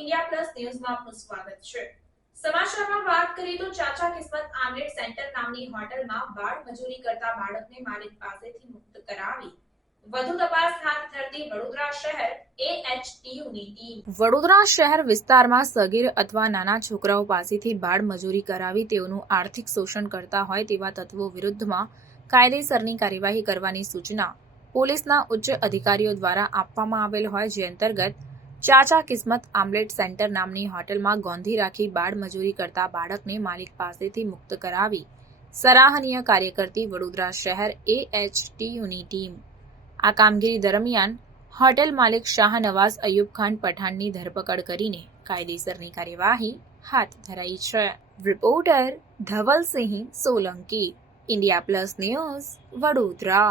India plus ન્યૂઝમાં આપનું સ્વાગત છે. સમાચારમાં વાત કરીએ તો ચાચા કિસ્મત આમલેટ સેન્ટર નામની હોટલમાં બાળ મજૂરી કરતા બાળકને માલિક પાસેથી મુક્ત કરાવી. શહેર વડોદરા શહેર વિસ્તારમાં સગીર અથવા નાના છોકરાઓ પાસેથી બાળ મજૂરી કરાવી તેઓનું આર્થિક શોષણ કરતા હોય તેવા તત્વો વિરુદ્ધમાં કાયદેસરની કાર્યવાહી કરવાની સૂચના પોલીસના ઉચ્ચ અધિકારીઓ દ્વારા આપવામાં આવેલ હોય જે અંતર્ગત ચાચા કિસ્મત આમલેટ સેન્ટર નામની હોટલમાં ગોંધી રાખી બાળ મજૂરી કરતા બાળકને માલિક પાસેથી મુક્ત કરાવી. સરાહનીય કાર્ય કરતી વડોદરા શહેર એએચટીયુની ટીમ. આ કામગીરી દરમિયાન હોટેલ માલિક શાહનવાઝ અયુબ ખાન પઠાણની ધરપકડ કરીને કાયદેસરની કાર્યવાહી હાથ ધરાઈ છે. Reporter Dhavalsinh Solanki, India plus news Vadodara.